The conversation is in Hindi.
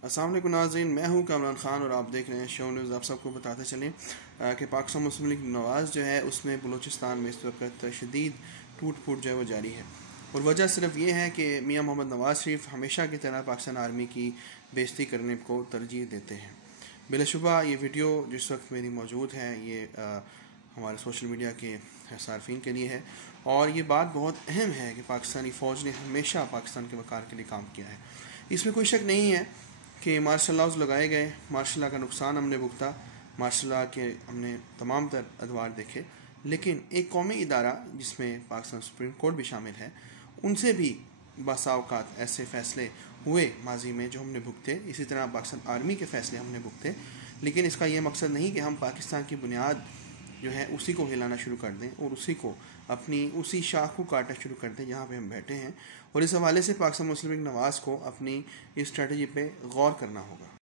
अस्सलाम वालेकुम नाज़रीन, मैं हूं कामरान ख़ान और आप देख रहे हैं शो न्यूज़। आप सबको बताते चलें कि पाकिस्तान मुस्लिम लीग नवाज़ जो है उसमें बलूचिस्तान में इस वक्त शदीद टूट फूट जो है वो जारी है। और वजह सिर्फ ये है कि मियाँ मोहम्मद नवाज़ शरीफ हमेशा की तरह पाकिस्तान आर्मी की बेइज्जती करने को तरजीह देते हैं। बिलाशुबा ये वीडियो जिस वक्त मेरी मौजूद है ये हमारे सोशल मीडिया के सार्फिन के लिए है, और ये बात बहुत अहम है कि पाकिस्तानी फ़ौज ने हमेशा पाकिस्तान के वक़ार के लिए काम किया है। इसमें कोई शक नहीं है कि मार्शल लॉज लगाए गए, मार्शल लॉ का नुकसान हमने भुगता, मार्शल लॉ के हमने तमाम तर अदवार देखे, लेकिन एक कौमी इदारा जिसमें पाकिस्तान सुप्रीम कोर्ट भी शामिल है, उनसे भी बसा औकात ऐसे फ़ैसले हुए माजी में जो हमने भुगते। इसी तरह पाकिस्तान आर्मी के फ़ैसले हमने भुगते, लेकिन इसका यह मकसद नहीं कि हम पाकिस्तान की बुनियाद जो है उसी को हिलाना शुरू कर दें और उसी को अपनी उसी शाख को काटना शुरू कर दें जहाँ पे हम बैठे हैं। और इस हवाले से पाकिस्तान मुस्लिम लीग नवाज़ को अपनी इस स्ट्रेटजी पे गौर करना होगा।